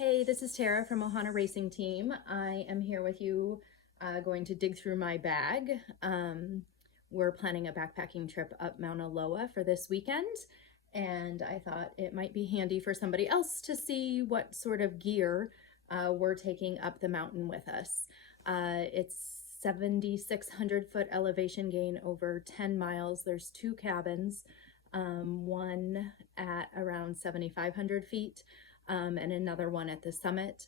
Hey, this is Tara from Ohana Racing Team. I am here with you going to dig through my bag. We're planning a backpacking trip up Mauna Loa for this weekend, and I thought it might be handy for somebody else to see what sort of gear we're taking up the mountain with us. It's 7,600 foot elevation gain over 10 miles. There's two cabins, one at around 7,500 feet. And another one at the summit.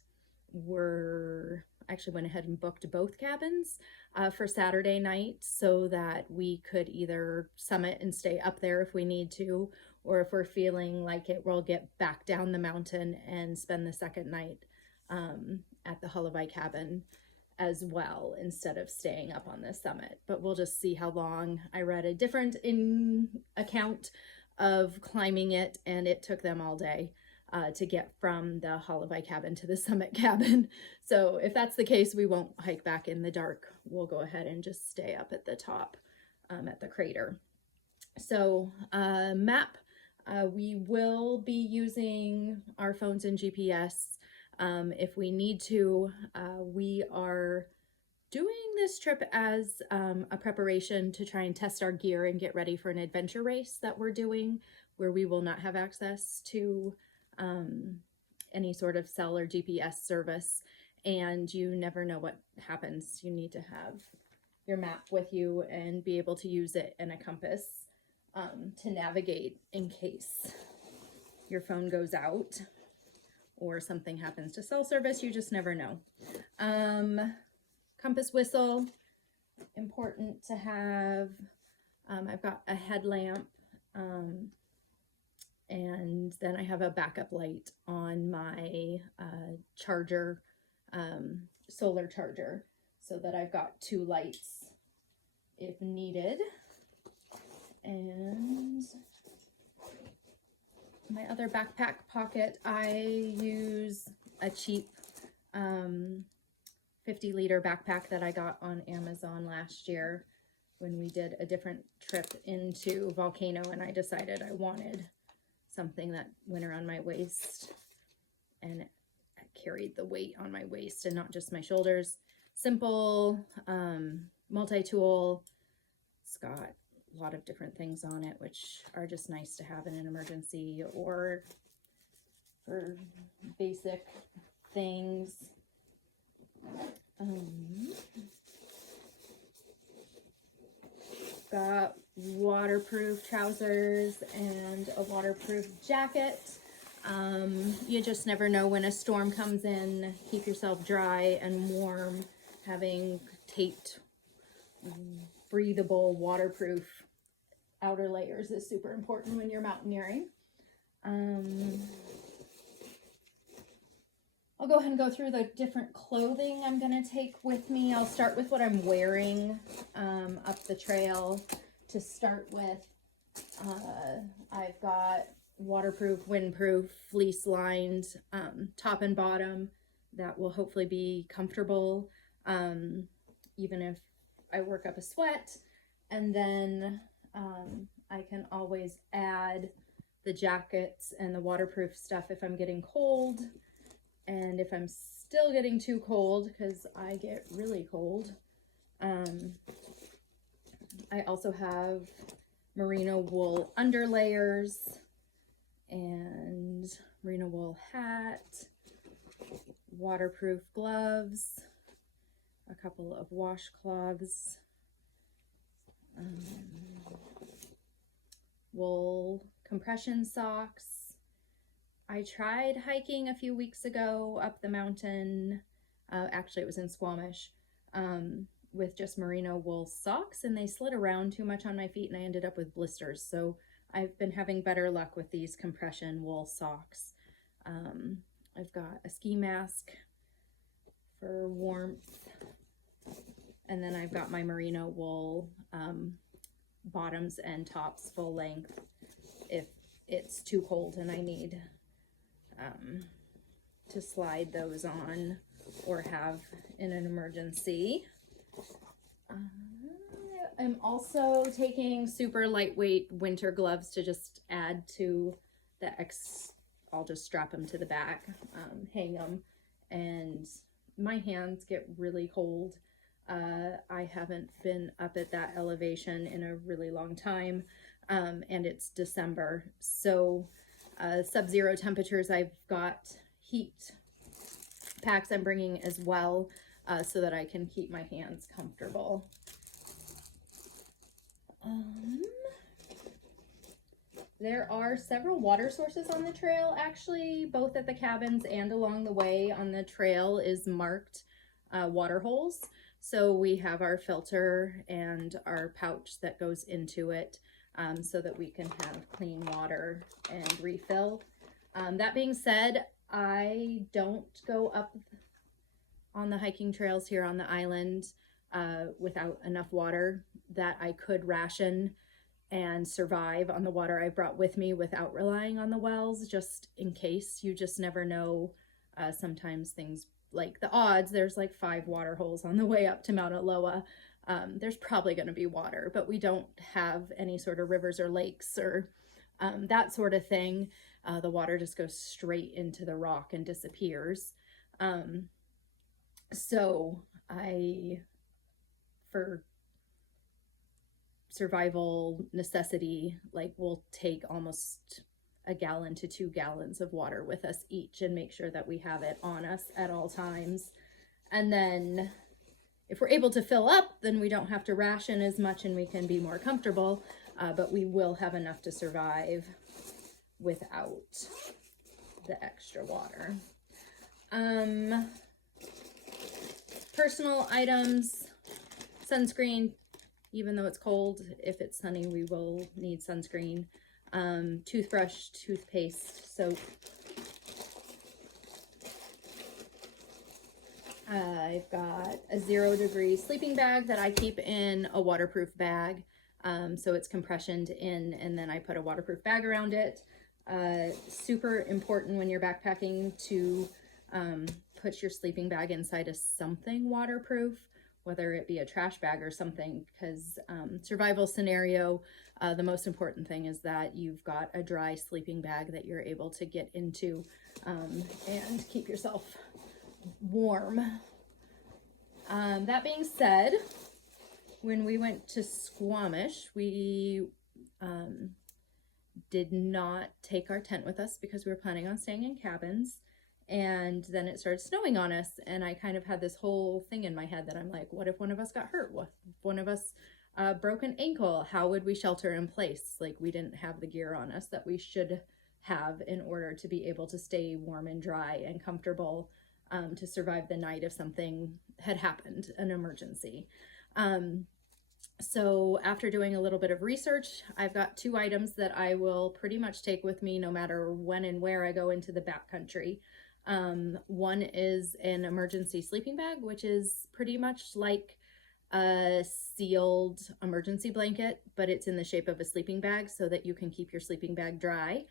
We're actually went ahead and booked both cabins for Saturday night so that we could either summit and stay up there if we need to, or if we're feeling like it, we'll get back down the mountain and spend the second night at the Hawaii cabin as well, instead of staying up on the summit. But we'll just see how long. I read a different account of climbing it, and it took them all day to get from the Hawaii cabin to the summit cabin. So if that's the case, we won't hike back in the dark. We'll go ahead and just stay up at the top at the crater. So map, we will be using our phones and GPS if we need to. We are doing this trip as a preparation to try and test our gear and get ready for an adventure race that we're doing, where we will not have access to any sort of cell or GPS service, and you never know what happens. You need to have your map with you and be able to use it and a compass to navigate in case your phone goes out or something happens to cell service. You just never know. Compass whistle, important to have. I've got a headlamp, and then I have a backup light on my charger, solar charger, so that I've got two lights if needed. And my other backpack pocket, I use a cheap 50-liter backpack that I got on Amazon last year when we did a different trip into Volcano, and I decided I wanted something that went around my waist and carried the weight on my waist and not just my shoulders. Simple, multi-tool. It's got a lot of different things on it, which are just nice to have in an emergency or for basic things. Got waterproof trousers and a waterproof jacket. You just never know when a storm comes in. Keep yourself dry and warm. Having taped, breathable, waterproof outer layers is super important when you're mountaineering. I'll go ahead and go through the different clothing I'm going to take with me. I'll start with what I'm wearing up the trail. To start with, I've got waterproof, windproof, fleece-lined top and bottom that will hopefully be comfortable, even if I work up a sweat. And then I can always add the jackets and the waterproof stuff if I'm getting cold. And if I'm still getting too cold, because I get really cold, I also have merino wool underlayers and merino wool hat, waterproof gloves, a couple of washcloths, wool compression socks. I tried hiking a few weeks ago up the mountain, actually it was in Squamish, with just merino wool socks, and they slid around too much on my feet and I ended up with blisters. So I've been having better luck with these compression wool socks. I've got a ski mask for warmth, and then I've got my merino wool bottoms and tops full length if it's too cold and I need to slide those on or have in an emergency. I'm also taking super lightweight winter gloves to just add to the I'll just strap them to the back, hang them, and my hands get really cold. I haven't been up at that elevation in a really long time, and it's December, so sub-zero temperatures. I've got heat packs I'm bringing as well, so that I can keep my hands comfortable. There are several water sources on the trail, actually, both at the cabins and along the way. On the trail is marked water holes. So we have our filter and our pouch that goes into it, so that we can have clean water and refill. That being said, I don't go up on the hiking trails here on the island without enough water that I could ration and survive on the water I brought with me without relying on the wells, just in case. You just never know. Sometimes things, like the odds, there's like 5 water holes on the way up to Mauna Loa. There's probably going to be water, but we don't have any sort of rivers or lakes or that sort of thing. The water just goes straight into the rock and disappears. So for survival necessity, like, we'll take almost a gallon to 2 gallons of water with us each and make sure that we have it on us at all times. And then if we're able to fill up, then we don't have to ration as much and we can be more comfortable, but we will have enough to survive without the extra water. Personal items, sunscreen. Even though it's cold, if it's sunny, we will need sunscreen. Toothbrush, toothpaste, soap. I've got a 0-degree sleeping bag that I keep in a waterproof bag. So it's compressioned in, and then I put a waterproof bag around it. Super important when you're backpacking to put your sleeping bag inside of something waterproof, whether it be a trash bag or something, because survival scenario, the most important thing is that you've got a dry sleeping bag that you're able to get into and keep yourself warm. That being said, when we went to Squamish, we did not take our tent with us because we were planning on staying in cabins. And then it started snowing on us, and I kind of had this whole thing in my head that I'm like, what if one of us got hurt? What if one of us broke an ankle? How would we shelter in place? Like, we didn't have the gear on us that we should have in order to be able to stay warm and dry and comfortable to survive the night if something had happened, an emergency. So after doing a little bit of research, I've got 2 items that I will pretty much take with me no matter when and where I go into the backcountry. One is an emergency sleeping bag, which is pretty much like a sealed emergency blanket, but it's in the shape of a sleeping bag so that you can keep your sleeping bag dry.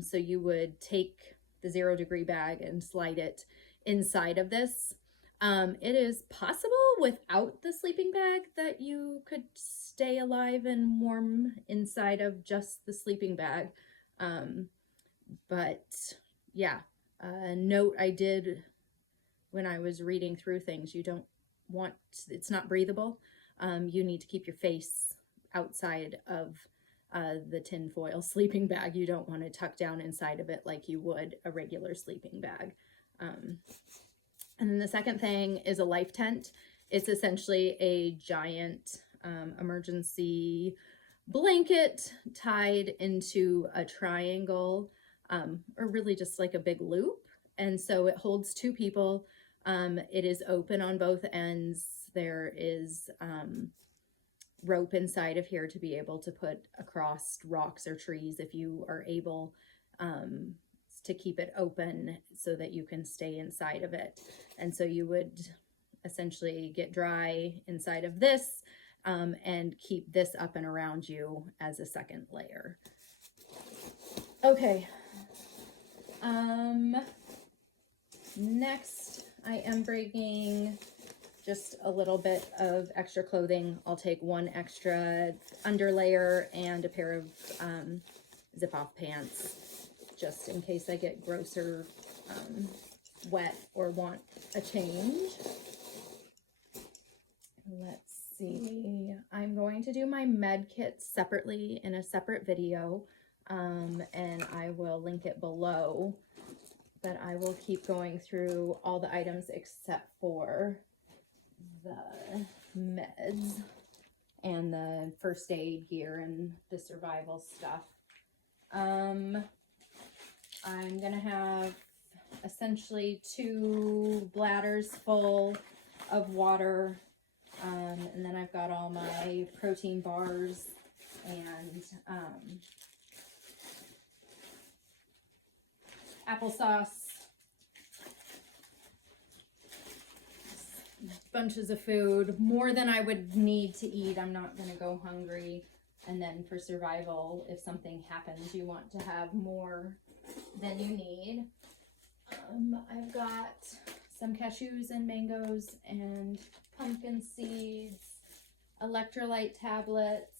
So you would take the 0-degree bag and slide it inside of this. It is possible without the sleeping bag that you could stay alive and warm inside of just the sleeping bag. But yeah. Note I did when I was reading through things, you don't want, it's not breathable. You need to keep your face outside of the tinfoil sleeping bag. You don't want to tuck down inside of it like you would a regular sleeping bag. And then the second thing is a life tent. It's essentially a giant emergency blanket tied into a triangle, or really just like a big loop. And so it holds 2 people. It is open on both ends. There is rope inside of here to be able to put across rocks or trees if you are able to keep it open so that you can stay inside of it. And so you would essentially get dry inside of this and keep this up and around you as a second layer. Okay. Next, I am bringing just a little bit of extra clothing. I'll take 1 extra underlayer and a pair of zip-off pants. just in case I get gross or wet or want a change. Let's see. I'm going to do my med kits separately in a separate video, and I will link it below. But I will keep going through all the items except for the meds and the first aid gear and the survival stuff. I'm gonna have essentially 2 bladders full of water, and then I've got all my protein bars and applesauce, bunches of food, more than I would need to eat. I'm not going to go hungry. And then for survival, if something happens, you want to have more than you need. I've got some cashews and mangoes and pumpkin seeds, electrolyte tablets,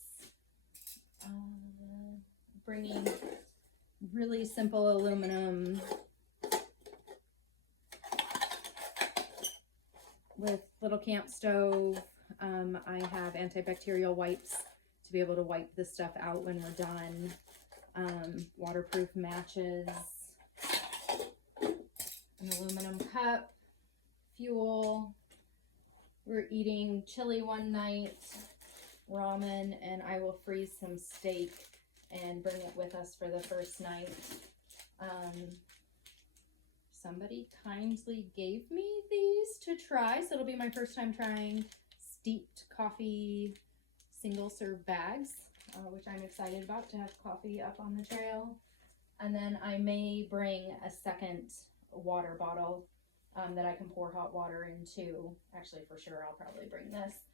bringing really simple aluminum with little camp stove. I have antibacterial wipes to be able to wipe this stuff out when we're done. Waterproof matches, an aluminum cup, fuel. We're eating chili one night, ramen, and I will freeze some steak and bring it with us for the first night. Somebody kindly gave me these to try, so it'll be my first time trying steeped coffee single serve bags, which I'm excited about, to have coffee up on the trail. And then I may bring a second water bottle that I can pour hot water into. Actually, for sure, I'll probably bring this.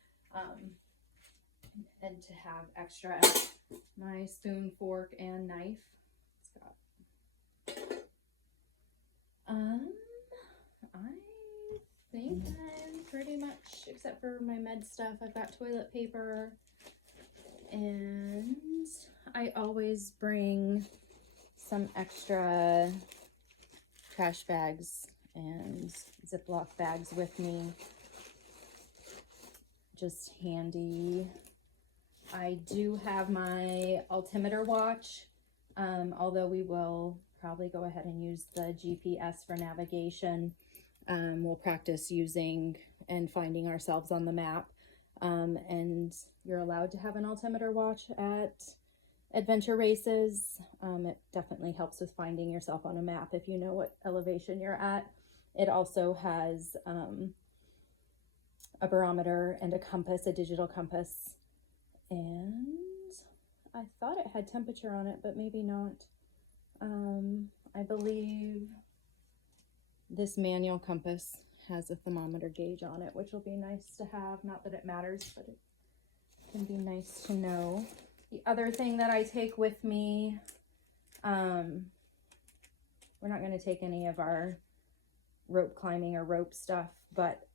And to have extra, my spoon, fork, and knife. It's got, I think I'm pretty much, except for my med stuff, I've got toilet paper, and I always bring some extra trash bags and Ziploc bags with me. Just handy. I do have my altimeter watch, although we will probably go ahead and use the GPS for navigation. We'll practice using and finding ourselves on the map. And you're allowed to have an altimeter watch at adventure races. It definitely helps with finding yourself on a map if you know what elevation you're at. It also has a barometer and a compass, a digital compass. And I thought it had temperature on it, but maybe not. I believe this manual compass has a thermometer gauge on it, which will be nice to have. Not that it matters, but it can be nice to know. The other thing that I take with me, we're not going to take any of our rope climbing or rope stuff, but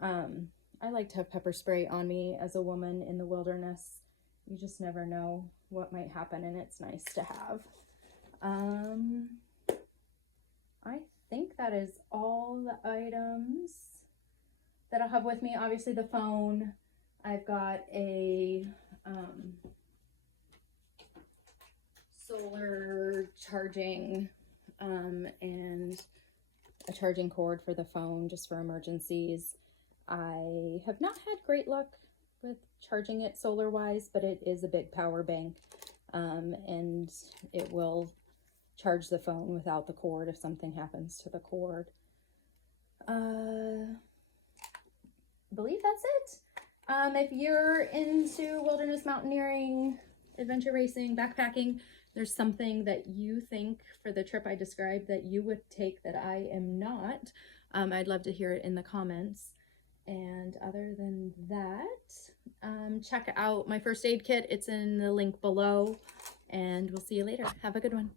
I like to have pepper spray on me as a woman in the wilderness. You just never know what might happen, and it's nice to have. I think that is all the items that I'll have with me. Obviously the phone. I've got a solar charging and a charging cord for the phone just for emergencies. I have not had great luck with charging it solar wise, but it is a big power bank, and it will charge the phone without the cord if something happens to the cord. I believe that's it. If you're into wilderness mountaineering, adventure racing, backpacking, there's something that you think for the trip I described that you would take that I am not, I'd love to hear it in the comments. And other than that, check out my first aid kit. It's in the link below, and we'll see you later. Have a good one.